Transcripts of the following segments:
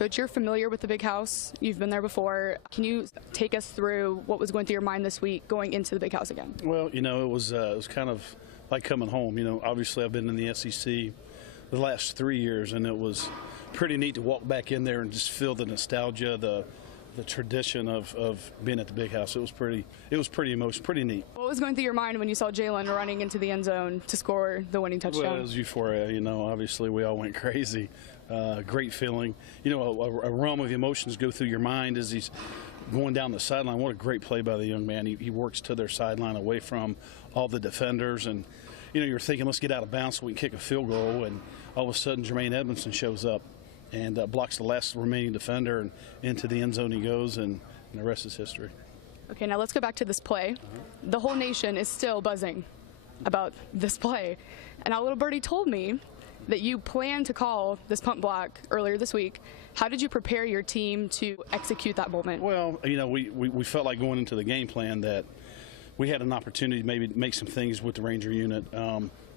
Coach, you're familiar with the Big House. You've been there before. Can you take us through what was going through your mind this week going into the Big House again? Well, it was kind of like coming home. Obviously I've been in the SEC the last 3 years, and it was pretty neat to walk back in there and just feel the nostalgia, the tradition of being at the Big House. It was pretty emotional, pretty neat. What was going through your mind when you saw Jalen running into the end zone to score the winning touchdown? Well, it was euphoria. Obviously we all went crazy. Great feeling. A realm of emotions go through your mind as he's going down the sideline. What a great play by the young man. He works to their sideline away from all the defenders, and you're thinking, let's get out of bounds so we can kick a field goal, and all of a sudden Jermaine Edmondson shows up and blocks the last remaining defender, and into the end zone he goes, and the rest is history. Okay, now let's go back to this play. The whole nation is still buzzing about this play, and our little birdie told me that you planned to call this punt block earlier this week. How did you prepare your team to execute that moment? Well, we felt like going into the game plan that we had an opportunity to maybe make some things with the Ranger unit.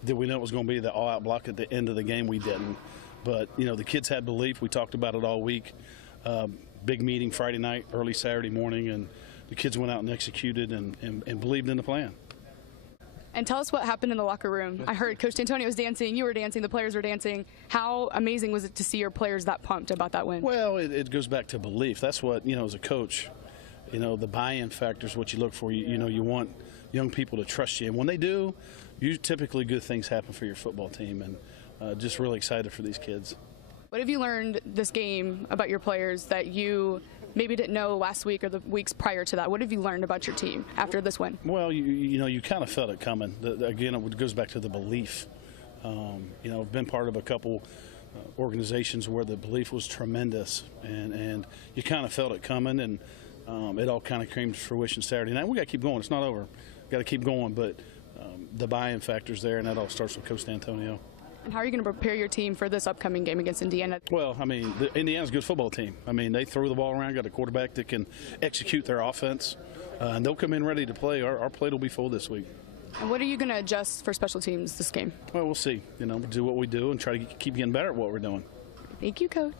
Did we know it was going to be the all-out block at the end of the game? We didn't. But, the kids had belief. We talked about it all week. Big meeting Friday night, early Saturday morning, and the kids went out and executed and believed in the plan. And tell us what happened in the locker room. I heard Coach D'Antonio was dancing, you were dancing, the players were dancing. How amazing was it to see your players that pumped about that win? Well, it goes back to belief. That's what, as a coach, the buy-in factor is what you look for. You want young people to trust you. And when they do, typically good things happen for your football team. And just really excited for these kids. What have you learned this game about your players that you maybe didn't know last week or the weeks prior to that? What have you learned about your team after this win? Well, you kind of felt it coming. Again, it goes back to the belief. I've been part of a couple organizations where the belief was tremendous, and you kind of felt it coming, and it all kind of came to fruition Saturday night. We got to keep going. It's not over. Got to keep going, but the buy-in factor's there, and that all starts with Coach D'Antonio. And how are you going to prepare your team for this upcoming game against Indiana? Well, Indiana's a good football team. They throw the ball around, got a quarterback that can execute their offense, and they'll come in ready to play. Our plate will be full this week. And what are you going to adjust for special teams this game? Well, we'll see. We'll do what we do and try to keep getting better at what we're doing. Thank you, Coach.